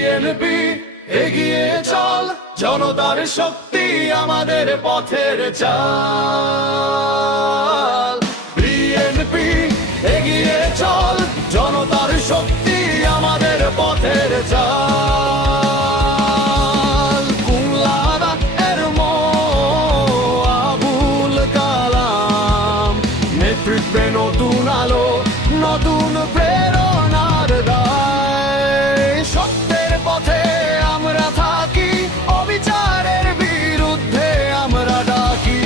BNP এগিয়ে চল, জনতার শক্তি আমাদের পথের চাল। বিএনপি এগিয়ে চল, জনতার শক্তি আমাদের পথের চাল। কুল্লারা এর আবুল কালাম নেতৃত্বে নতুন আলো, নতুন প্রেরণার দায়। সত্যের পথে আমরা থাকি, অবিচারের বিরুদ্ধে আমরা ডাকি।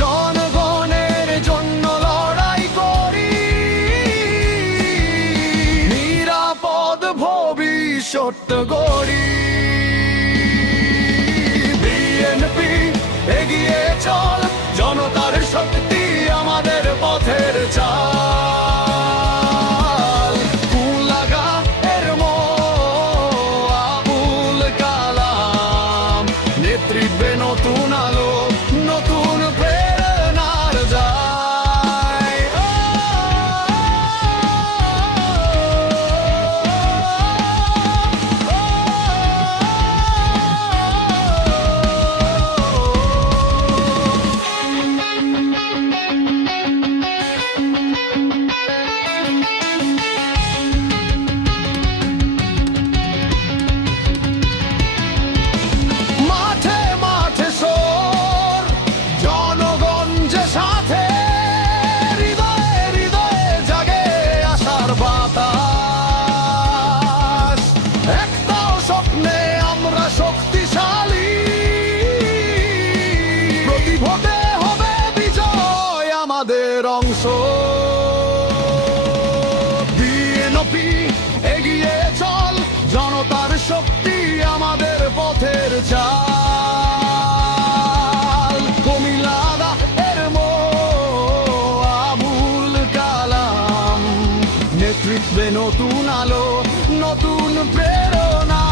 জনগণের জন্য লড়াই করি, নিরাপদ ভবিষ্যৎ গড়ি। বিএনপি এগিয়ে চল, জনতার শক্তি আমাদের পথের চাল। কুলাগা এর আবুল কালাম নেতৃত্বে নতুন আলো, নতুন প্রেরণার যায়। মাঠে মাঠে সোর, জনগণ যে সাথে, হৃদয়ে হৃদয়ে জাগে আশার বাতাস। একটাও স্বপ্নে আমরা শক্তিশালী, প্রতি ভোটে হবে বিজয় আমাদের অংশ। বিএনপি এগিয়ে চল, জনতার শক্তি আমাদের পথের চাল। কুমিল্লা এর আবুল কালাম নেতৃত্বে নতুন আলো, নতুন প্রেরণা।